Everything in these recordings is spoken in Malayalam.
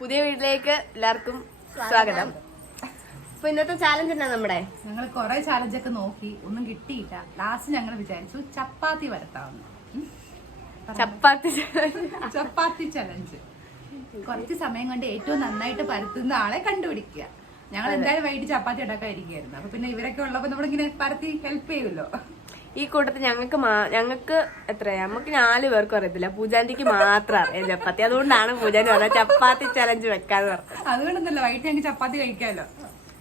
പുതിയ വീട്ടിലേക്ക് എല്ലാവർക്കും സ്വാഗതം. അപ്പൊ ഇന്നത്തെ ചാലഞ്ച് എന്നാ നമ്മുടെ? ഞങ്ങൾ കുറെ ചാലഞ്ച് ഒക്കെ നോക്കി ഒന്നും കിട്ടിയില്ല. ലാസ്റ്റ് ഞങ്ങൾ വിചാരിച്ചു ചപ്പാത്തി വരത്താവുന്നു. ചപ്പാത്തി ചപ്പാത്തി ചലഞ്ച് കുറച്ച് സമയം കൊണ്ട് ഏറ്റവും നന്നായിട്ട് പരത്തുന്ന ആളെ കണ്ടുപിടിക്കുക. ഞങ്ങൾ എന്തായാലും വൈകിട്ട് ചപ്പാത്തി ഉണ്ടാക്കാതിരിക്കുകയായിരുന്നു. അപ്പൊ പിന്നെ ഇവരൊക്കെ ഉള്ളപ്പോ നമ്മളിങ്ങനെ പരത്തി ഹെൽപ്പ് ചെയ്യുമല്ലോ. ഈ കൂട്ടത്തിൽ ഞങ്ങൾക്ക് ഞങ്ങൾക്ക് എത്രയാ? നമുക്ക് നാല് പേർക്കും അറിയത്തില്ല. പൂജാന്റിക്ക് മാത്രം അറിയാം ചപ്പാത്തി. അതുകൊണ്ടാണ് പൂജാന്റി പറഞ്ഞത് ചപ്പാത്തി ചലഞ്ച് വെക്കാന്ന് പറഞ്ഞത്. അതുകൊണ്ടല്ലോ വൈകിട്ട് ഞങ്ങൾക്ക് ചപ്പാത്തി കഴിക്കാമല്ലോ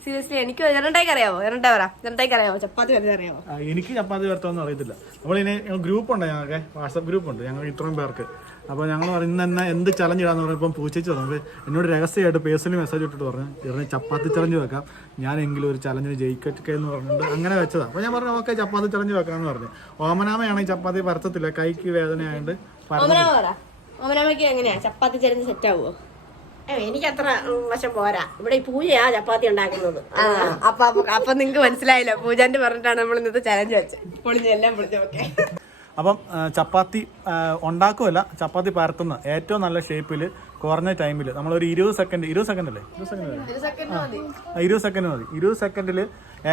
സീരിയസ്ലി എനിക്ക് ജനണ്ടായിക്ക് അറിയാവോ? ജനണ്ടാ പറ. ജനണ്ടായിക്ക് അറിയാവോ? ചപ്പാത്തി വരെ അറിയാവോ? ആ, എനിക്ക് ചപ്പാത്തി വരത്തോന്നും അറിയത്തില്ല. നമ്മളിനി ഗ്രൂപ്പ് ഉണ്ട് ഞങ്ങൾക്ക്. വാട്സപ്പ് ഗ്രൂപ്പ് ഉണ്ട്. ഞങ്ങൾ ഇത്രയും പേർക്ക്. അപ്പോൾ ഞങ്ങൾ പറഞ്ഞു ഇന്ന് തന്നെ എന്ത് ചലഞ്ച് ഇടാന്ന് പറഞ്ഞപ്പോൾ പൂച്ചു പറഞ്ഞു എന്നോട് രഹസ്യമായിട്ട് പേഴ്സണലി മെസ്സേജ് ഇട്ടിട്ട് പറഞ്ഞു. ഇറങ്ങി ചപ്പാത്തി ചലഞ്ച് വെക്കാം. ഞാനെങ്കിലും ഒരു ചലഞ്ചിന് ജയിക്കട്ടെ എന്ന് പറഞ്ഞിട്ട് അങ്ങനെ വെച്ചതാണ് അപ്പോൾ ഞാൻ പറഞ്ഞു ഓക്കെ ചപ്പാത്തി ചലഞ്ച് വെക്കാമെന്ന് പറഞ്ഞു. ഓമനാമയാണെങ്കിൽ ചപ്പാത്തി പരത്തത്തില്ല കൈക്ക് വേദനയായതുകൊണ്ട് ഓമനാമ പറ. ഓമനാമയ്ക്ക് എങ്ങനെയാ? ചപ്പാത്തി ചലഞ്ച് സെറ്റ് ആവുമോ എനിക്ക് അത്ര വശം പോരാ. ഇവിടെ ഈ പൂജയാ ചപ്പാത്തി ഉണ്ടാക്കുന്നത്. അപ്പൊ അപ്പൊ അപ്പൊ നിങ്ങക്ക് മനസ്സിലായില്ല? പൂജാന്റെ പറഞ്ഞിട്ടാണ് നമ്മൾ ഇന്നത്തെ ചലഞ്ച് വെച്ചത്. പൊളിഞ്ഞെല്ലാം പൊളിച്ചോക്കെ അപ്പം ചപ്പാത്തി ഉണ്ടാക്കുമല്ല ചപ്പാത്തി പരത്തുന്ന ഏറ്റവും നല്ല ഷേപ്പിൽ കുറഞ്ഞ ടൈമിൽ നമ്മളൊരു ഇരുപത് സെക്കൻഡ് ഇരുപത് സെക്കൻഡ് അല്ലേ? ഇരുപത് സെക്കൻഡ് അല്ലേ? ആ, ഇരുപത് സെക്കൻഡ് മതി. ഇരുപത് സെക്കൻഡിൽ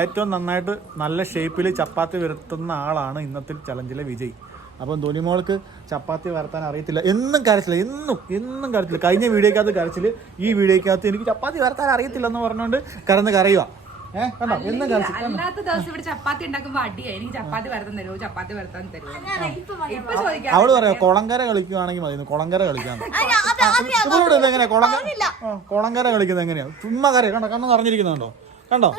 ഏറ്റവും നന്നായിട്ട് നല്ല ഷേപ്പിൽ ചപ്പാത്തി വരുത്തുന്ന ആളാണ് ഇന്നത്തെ ചലഞ്ചിലെ വിജയ്. അപ്പം ധോനിമോൾക്ക് ചപ്പാത്തി വരത്താൻ അറിയത്തില്ല. എന്നും കരച്ചില്ല എന്നും എന്നും കരച്ചില്ല കഴിഞ്ഞ വീഡിയോക്കകത്ത് കരച്ചിൽ ഈ വീഡിയോക്കകത്ത് എനിക്ക് ചപ്പാത്തി വരത്താൻ അറിയത്തില്ല എന്ന് പറഞ്ഞുകൊണ്ട് കറന്ന് കരയുക അവൾ പറയാ കുളങ്കര കളിക്കുവാണെങ്കിൽ മതി. കുളങ്കര കളിക്കാൻ. എങ്ങനെ കുളങ്കര കളിക്കുന്നത് എങ്ങനെയാ? ചുമ്മാ കര കണ്ടോ? കണ്ണ് നിറഞ്ഞിരിക്കുന്നുണ്ടോ? കണ്ടോ?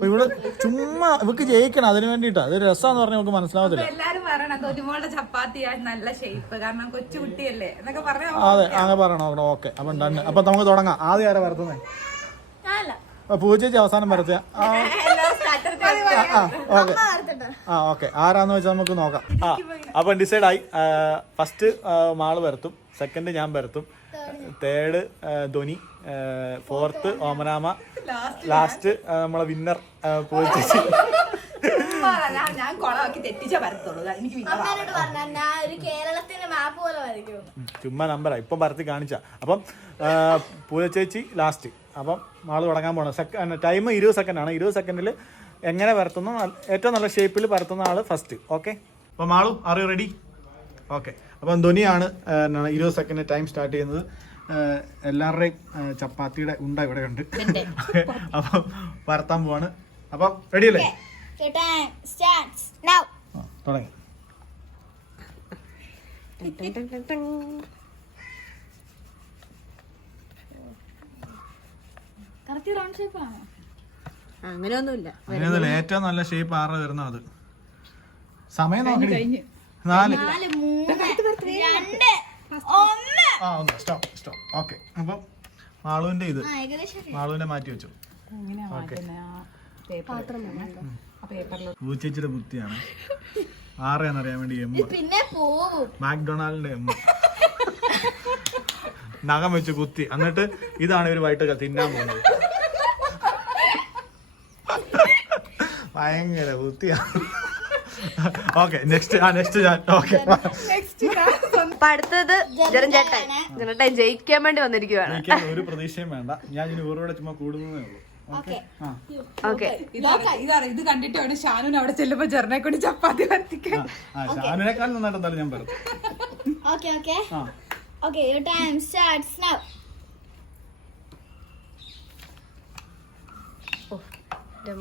അപ്പൊ ഇവിടെ ചുമ്മാ ഇവക്ക് ജയിക്കണം അതിന് വേണ്ടിട്ടാ അത് രസാന്ന് പറഞ്ഞാൽ നമുക്ക് മനസ്സിലാവത്തില്ല. എല്ലാരും പറയണം തൊരുമോളുടെ ചപ്പാത്തിയാ നല്ല ഷേപ്പ് കാരണം കൊച്ചു കുട്ടിയല്ലേ. എന്നൊക്കെ പറഞ്ഞാൽ അതെ അങ്ങനെ പറയണം ഓക്കെ. അപ്പൊ അപ്പൊ നമുക്ക് തുടങ്ങാം. ആദ്യം ആരാ വരത്തുന്നേ? പൂജയ്ക്ക് അവസാനം വരത്തിയ. ആ. ഓക്കെ. ആ ഓക്കെ. ആരാന്ന് വെച്ചാൽ നമുക്ക് നോക്കാം. ആ അപ്പം ഡിസൈഡ് ആയി ഫസ്റ്റ് മാൾ വരത്തും. സെക്കൻഡ് ഞാൻ വരത്തും. തേർഡ് ധ്വനി ഫോർത്ത് ഓമനാമ ലാസ്റ്റ് നമ്മളെ വിന്നർ പോയി ഞാൻ ഞാൻ കുളമാക്കി തെറ്റിച്ച വരത്തുള്ളൂ. അത് എനിക്ക് വിനോദം അമ്മേനോട് പറഞ്ഞ ഞാൻ ഒരു കേരളത്തിന്റെ മാപ്പ് പോലെ വരയ്ക്കും. ചുമ്മാ നമ്പറാ ഇപ്പം പരത്തി കാണിച്ച. അപ്പം പൂജ ചേച്ചി ലാസ്റ്റ് അപ്പം നാളെ തുടങ്ങാൻ പോകണം സെക്കൻഡ് ടൈം ഇരുപത് സെക്കൻഡാണ് ഇരുപത് സെക്കൻഡിൽ എങ്ങനെ പരത്തുന്നു ഏറ്റവും നല്ല ഷേപ്പിൽ പരത്തുന്ന ആൾ ഫസ്റ്റ് ഓക്കെ അപ്പം മാളു ആർ റെഡി ഓക്കെ അപ്പം ധ്വനിയാണ് ആ, ഇരുപത് സെക്കൻഡ് ടൈം സ്റ്റാർട്ട് ചെയ്യുന്നത്. എല്ലാവരുടെയും ചപ്പാത്തിയുടെ ഉണ്ട ഇവിടെ ഉണ്ട്. അപ്പം പരത്താൻ പോവാണ്. അപ്പം റെഡി അല്ലേ? നൗ തുടങ്ങി. അങ്ങനെയൊന്നുമില്ല. അങ്ങനെയൊന്നുമില്ല. ഏറ്റവും നല്ല ഷേപ്പ് ആറ് വരുന്ന അത്? സമയം നോക്കി നാല്. നാല് മൂന്ന് രണ്ട് ഒന്ന്. ആ ഒന്ന്. സ്റ്റോപ്പ് സ്റ്റോപ്പ് ഓക്കെ അപ്പം മാളുവിന്റെ ഇത്. ആ ഏകദേശം മാളുവിനെ മാറ്റി വെച്ചു. പൂച്ചേച്ചിയുടെ ബുദ്ധിയാണ്. ആറിയാൻ വേണ്ടി എം പിന്നെ മാക്ഡൊണാൾഡിന്റെ എം നഖം വെച്ച് കുത്തി. എന്നിട്ട് ഇതാണ് ഇവർ വൈകിട്ട് തിന്നാൻ പോകുന്നത്. ഭയങ്കര ബുദ്ധിയാണ്. ഓക്കെ നെക്സ്റ്റ് ആ നെക്സ്റ്റ് ഞാൻ ഓക്കെ അപ്പൊ അടുത്തത് ജനചേട്ടൻ ജനട്ടൻ ജയിക്കാൻ വേണ്ടി വന്നിരിക്കുവാണ്. ഒരു പ്രതീക്ഷയും വേണ്ട. ഞാൻ ഇനി ഇവരോടെ ചുമ്മാ കൂടുന്നതേ ഉള്ളൂ. ഓക്കെ ആ. ഓക്കെ ഇതാണ് ഇത് കണ്ടിട്ടാണ് ഷാനുൻ അവിടെ ചെല്ലുമ്പോ ജെറിനെ കൊണ്ട് ചപ്പാത്തി വരത്തിക്കാൻ. ഷാനിനേക്കാൾ നന്നായിട്ട് ഞാൻ പറഞ്ഞു okay okay okay your time starts now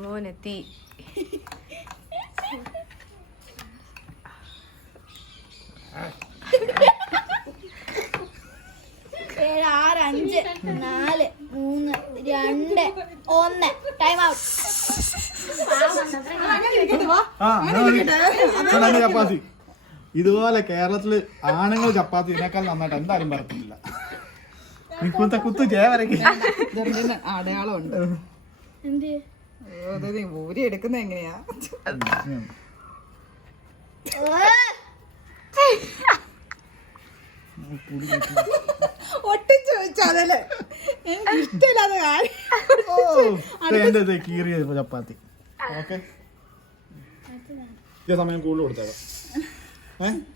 മോനെത്തി ഏഴ് ആറ് അഞ്ച് നാല് മൂന്ന് രണ്ട് ഒന്ന്. ടൈം ഔട്ട് ചപ്പാത്തി. ഇതുപോലെ കേരളത്തിൽ ആണുങ്ങൾ ചപ്പാത്തി ഇതിനേക്കാൾ നന്നായിട്ട് എന്തായാലും പറത്തില്ല നീ കുത്ത കുത്തു അടയാളമുണ്ട്. ഊരി എടുക്കുന്ന എങ്ങനെയാ? ഒട്ടും ചോദിച്ചാലല്ലേ? എനിക്ക് ഇഷ്ടമില്ലാതെ കാര്യം. കീറിയ ചപ്പാത്തി. ഓക്കെ. സമയം കൂടുതൽ കൊടുത്തേക്കാം.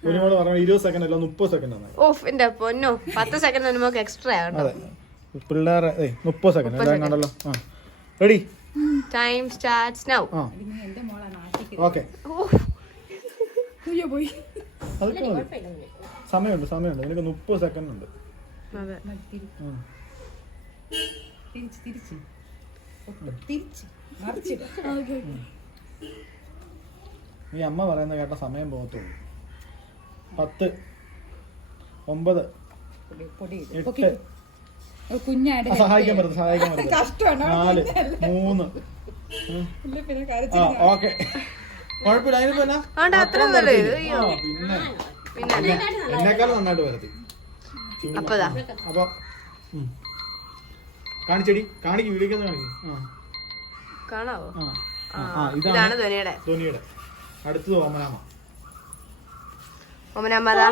ഒരുപാട് പറഞ്ഞു ഇരുപത് സെക്കൻഡ് അല്ല മുപ്പത് സെക്കൻഡ് ആണ്. ഓഫ് എന്റെ പൊന്നോ. പത്ത് സെക്കൻഡ് നമുക്ക് എക്സ്ട്രാ ആവട്ടോ അതെ. പിള്ളേരെ മുപ്പത് സെക്കൻഡ് എല്ലാം കണ്ടല്ലോ? ആ. Ready time starts now okay. പോയി. അതൊക്കെ മതി. സമയമുണ്ട് സമയമുണ്ട്. എനിക്ക് മുപ്പത് സെക്കൻഡ് ഉണ്ട് ഈ അമ്മ പറയുന്ന കേട്ട സമയം പോകത്തുള്ളൂ. പത്ത് ഒമ്പത് പൊടി പൊടി ഇട്. എട്ട്. കുഞ്ഞായിട്ട് സഹായിക്കാൻ പറ്റും സഹായിക്കാൻ പറ്റും കഷ്ടമാണ് നാല് മൂന്ന്. ഓക്കെ. കുഴപ്പമില്ല അതിന് പിന്നെ. എന്നെക്കാളും നന്നായിട്ട് വരത്തി. അപ്പതാ അപ്പൊ. കാണിച്ചെടി. കാണിക്ക് വീഡിയോക്ക് കാണിക്ക്. കാണാവോ? ഇതാണ് ധ്വനിയുടെ ധോനിയുടെ. അടുത്തത് ഓമനാമ ഓമനാമ്മതാ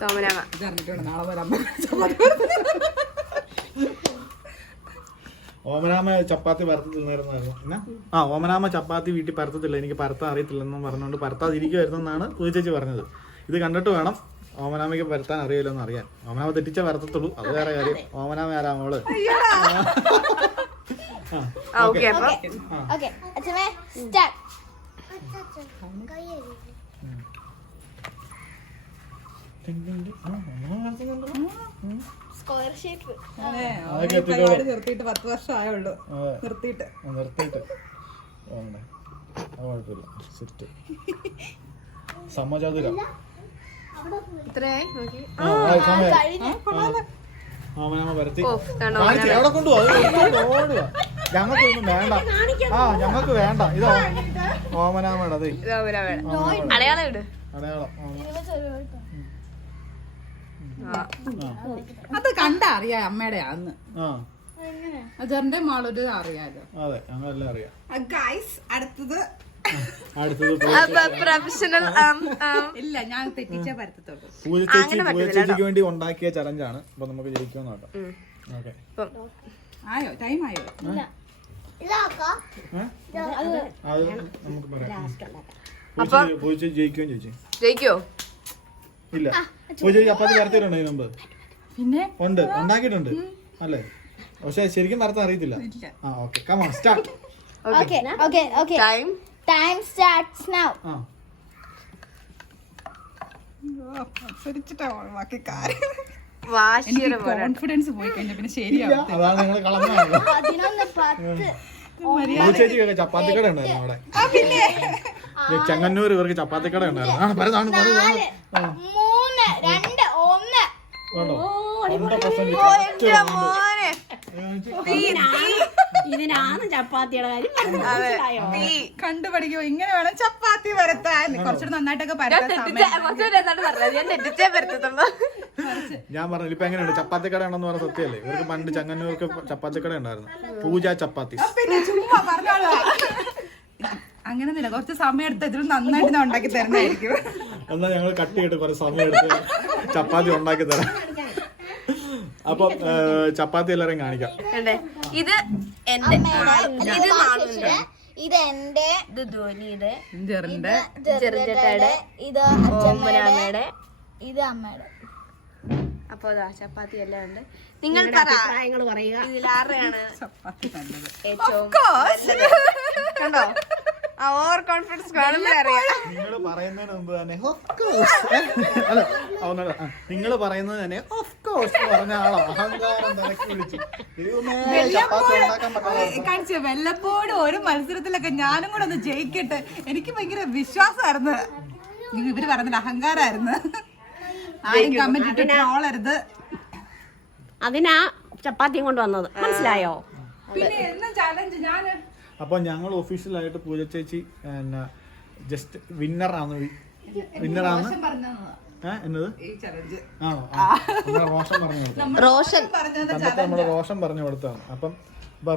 തോമനാമ ഇത് അറിഞ്ഞിട്ടുണ്ട് നാളെ അമ്മ ഓമനാമ ചപ്പാത്തി പരത്തത്തില്ലായിരുന്നു എന്നാ? ആ ഓമനാമ ചപ്പാത്തി വീട്ടിൽ പരത്തത്തില്ല. എനിക്ക് പരത്താൻ അറിയത്തില്ലെന്നും പറഞ്ഞുകൊണ്ട് പരത്താതിരിക്കുമായിരുന്നെന്നാണ് എന്നാണ് ചേച്ചി പറഞ്ഞത്. ഇത് കണ്ടിട്ട് വേണം ഓമനാമയ്ക്ക് പരത്താൻ അറിയില്ല എന്ന് അറിയാൻ. ഓമനാമ തെറ്റിച്ച പരത്തത്തുള്ളൂ. അത് വേറെ കാര്യം. ഓമനാമ ആരാ മോൾ? ഓമനാമ പരത്തുന്നുണ്ടല്ലോ. സ്ക്വയർ ഷേപ്പ് അതൊക്കെ എത്തിക്കോളും. പരിപാടി നിർത്തിയിട്ട് പത്ത് വർഷം ആയുള്ളൂ. അതെ. നിർത്തിയിട്ട്. ആ, നിർത്തിയിട്ട്. വേണ്ടേ അത് കുഴപ്പമില്ല. സെറ്റ് സമ്മചാതുര നോക്കി. ആ, ആ, സമയം. കഴിഞ്ഞു. ഓമനാമ ഓ കണ്ടോ? കാണിച്ച് എവിടെ കൊണ്ടുപോവാ? ഓടുക ഞങ്ങൾക്ക് ഒന്നും വേണ്ട. ആ ഞങ്ങൾക്ക് വേണ്ട. ഇതാ. ഓമനാമയുടെ അതെ. അടയാളം ഇട്. അടയാളം. അത് കണ്ട അറിയാ അമ്മയുടെ അന്ന്. ആ. അജറിന്റെ മാളൊരു അറിയാലോ. അതെ ഞങ്ങളെല്ലാം അറിയാം. ഗൈസ് അടുത്തത്. അടുത്തത് പൂ- പ്രൊഫഷണൽ ഇല്ല ഞാൻ തെറ്റിച്ചേ പരത്തത്തുള്ളൂ പൂജ ചേച്ചി പൂജ ചേച്ചിക്ക് വേണ്ടി ഉണ്ടാക്കിയ ചലഞ്ചാണ് അപ്പൊ നമുക്ക് ജയിക്കുമെന്ന് നോക്കാം. ഓക്കെ. ഇപ്പം ആയോ? ടൈം ആയോ? അത് നമുക്ക് പറയാം. പൂജ ചേച്ചി- പൂജ ചേച്ചി ജയിക്കുകയും ചേച്ചി ജയിക്കോ? ഇല്ല. പൂജ ചപ്പാത്തി പരത്തിയിട്ടുണ്ട് ഇതിന് മുമ്പ്? പിന്നെ? ഉണ്ട്. ഉണ്ടാക്കിയിട്ടുണ്ട്. അല്ലേ? പക്ഷെ ശരിക്കും നടത്താൻ അറിയത്തില്ല. ആ okay. Come on start okay okay okay time time starts now ആ. കോൺഫിഡൻസ് പോയി കഴിഞ്ഞ പിന്നെ ശരിയാവും അതാണ് നിങ്ങൾ കളഞ്ഞത്. പതിനൊന്ന് പത്ത്. പൂജ ചപ്പാത്തി കട ഉണ്ടായിരുന്നു അവിടെ. ചെങ്ങന്നൂർ ഇവർക്ക് ഉണ്ടായിരുന്നു പെർസെന്റ് എന്റെ മോനെ. ഇതിനാണ് ചപ്പാത്തിയുടെ കാര്യം? ഇങ്ങനെ വേണം ചപ്പാത്തി പരത്താൻ. കുറച്ചുകൂടെ നന്നായിട്ടൊക്കെ പരത്താൻ പറഞ്ഞത്. ഞാൻ തെറ്റിച്ചേ ഞാൻ പറഞ്ഞു ഇപ്പൊ എങ്ങനെയുണ്ട്? ചപ്പാത്തിക്കട ഉണ്ടെന്ന് പറഞ്ഞ സത്യല്ലേ? ഇവർക്ക് പണ്ട് ചങ്ങന്നൂർക്ക് ചപ്പാത്തി. കട ഉണ്ടായിരുന്നു പൂജ ചപ്പാത്തി അങ്ങനെ അങ്ങനെയൊന്നുമില്ല കുറച്ച് സമയം എടുത്ത് ഇതിലും നന്നായിട്ട് ഞാൻ ഉണ്ടാക്കി തരുന്നതായിരിക്കും. എന്നാ ഞങ്ങൾ കട്ട് ചെയ്തിട്ട് കുറെ സമയം എടുത്ത് ചപ്പാത്തി ഉണ്ടാക്കി തരാം. അപ്പൊ ചപ്പാത്തി എല്ലാരെയും കാണിക്കാം. ഇത് എന്റെ ഇത് നാളുണ്ട് ഇത് എന്റെ ഇത് ധോനിയുടെ ജെറിന്റെ ചെറുചേട്ടയുടെ ഇത് അച്ഛമ്മയുടെ ഓമനാമ്മയുടെ ഇത് അമ്മയുടെ. അപ്പൊ അതാ ചപ്പാത്തി എല്ലാം ഉണ്ട്. നിങ്ങൾ അഭിപ്രായങ്ങൾ പറയുക. ഇതിലാരുടെയാണ് ചപ്പാത്തി നല്ലത്. ഏറ്റവും കണ്ടോ? ആ ഓവർ കോൺഫിഡൻസ് നിങ്ങൾ പറയുന്നതിന് മുമ്പ് തന്നെ. അല്ല നിങ്ങൾ പറയുന്നത് തന്നെ ഓഫ് കോഴ്സ് പറഞ്ഞ ആളോ അഹങ്കാരം തിരക്കി വിളിച്ചു കാണിച്ച വല്ലപ്പോഴും ഒരു മത്സരത്തിലൊക്കെ ഞാനും കൂടെ ഒന്ന് ജയിക്കട്ടെ. എനിക്ക് ഭയങ്കര വിശ്വാസമായിരുന്നു ഇവ- ഇവർ പറഞ്ഞത് അഹങ്കാരായിരുന്നു. അതിനാ ചപ്പാത്തിയും കൊണ്ട് വന്നത്. മനസ്സിലായോ? പിന്നെ എന്നും ചാലഞ്ച് ഞാൻ അപ്പൊ ഞങ്ങൾ ഒഫീഷ്യലായിട്ട് പൂജ ചേച്ചി ജസ്റ്റ് എന്നത്? ചലഞ്ച് ആണോ? റോഷൻ പറഞ്ഞു റോഷൻ റോഷൻ പറഞ്ഞു കൊടുത്തതാണ്. അപ്പം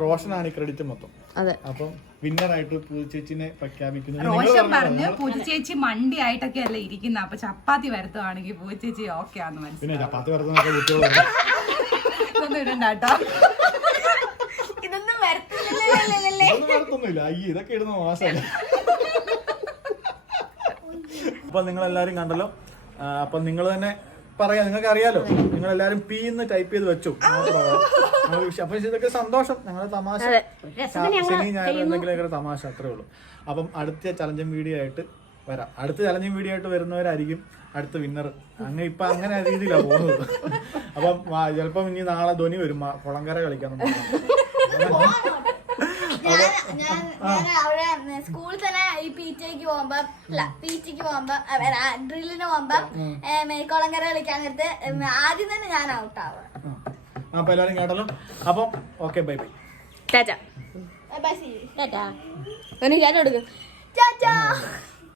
റോഷനാണ് ഈ ക്രെഡിറ്റ് മൊത്തം. അതെ. അപ്പം വിന്നറായിട്ട് പൂച്ചേച്ചിനെ പ്രഖ്യാപിക്കുന്നു. നിങ്ങൾ റോഷൻ പറഞ്ഞു പറഞ്ഞ് നിങ്ങൾ- പൂജ ചേച്ചി മണ്ടി ആയിട്ടൊക്കെ അല്ലേ ഇരിക്കുന്ന. അപ്പൊ ചപ്പാത്തി വരത്തുവാണെങ്കിൽ പൂജ ചേച്ചി ഓക്കെ ആന്ന് മനസ്സിലായി. പിന്നെ ചപ്പാത്തി വരത്തുന്നൊക്കെ ഇതൊന്നും ഇടണ്ട കേട്ടോ. ഇതൊന്നും അയ്യ ഇതൊക്കെ ഇടുന്ന മോശമല്ല. അപ്പൊ നിങ്ങൾ എല്ലാരും കണ്ടല്ലോ അപ്പൊ നിങ്ങൾ തന്നെ പറയാം. നിങ്ങൾക്ക് അറിയാലോ നിങ്ങൾ എല്ലാരും പി എന്ന് ടൈപ്പ് ചെയ്ത് വെച്ചു അപ്പൊ ഇതൊക്കെ സന്തോഷം. ഞങ്ങളുടെ തമാശ. ശനി ഞായർ എന്തെങ്കിലുമൊക്കെ തമാശ അത്രേ ഉള്ളൂ. അപ്പം അടുത്ത ചലഞ്ചിങ് വീഡിയോ ആയിട്ട് വരാം. അടുത്ത ചലഞ്ചിങ് വീഡിയോ ആയിട്ട് വരുന്നവരായിരിക്കും അടുത്ത വിന്നർ അങ്ങനെ ഇപ്പൊ അങ്ങനെ രീതിയിലാണ് പോകുന്നത്. അപ്പം ചിലപ്പം ഇനി നാളെ ധ്വനി വരും. കുളങ്കര കളിക്കാൻ ഞാൻ ഞാൻ ഞാൻ അവിടെ സ്കൂളിൽ തന്നെ ഈ പി ടിക്ക് പോകുമ്പോ അല്ല പി ടിക്ക് പോകുമ്പോ ഡ്രില്ലിന് പോകുമ്പോ മേക്കോളങ്കര കളിക്കാൻ നേരത്ത് ആദ്യം തന്നെ ഞാൻ ഔട്ട് ആവാം. അപ്പൊ എല്ലാരും കേട്ടല്ലോ. അപ്പം ഓക്കെ ബൈ ബൈ ചാച്ചാ ബൈ സി ചാച്ചാ ഞാൻ കൊടുക്കും ചാച്ചാ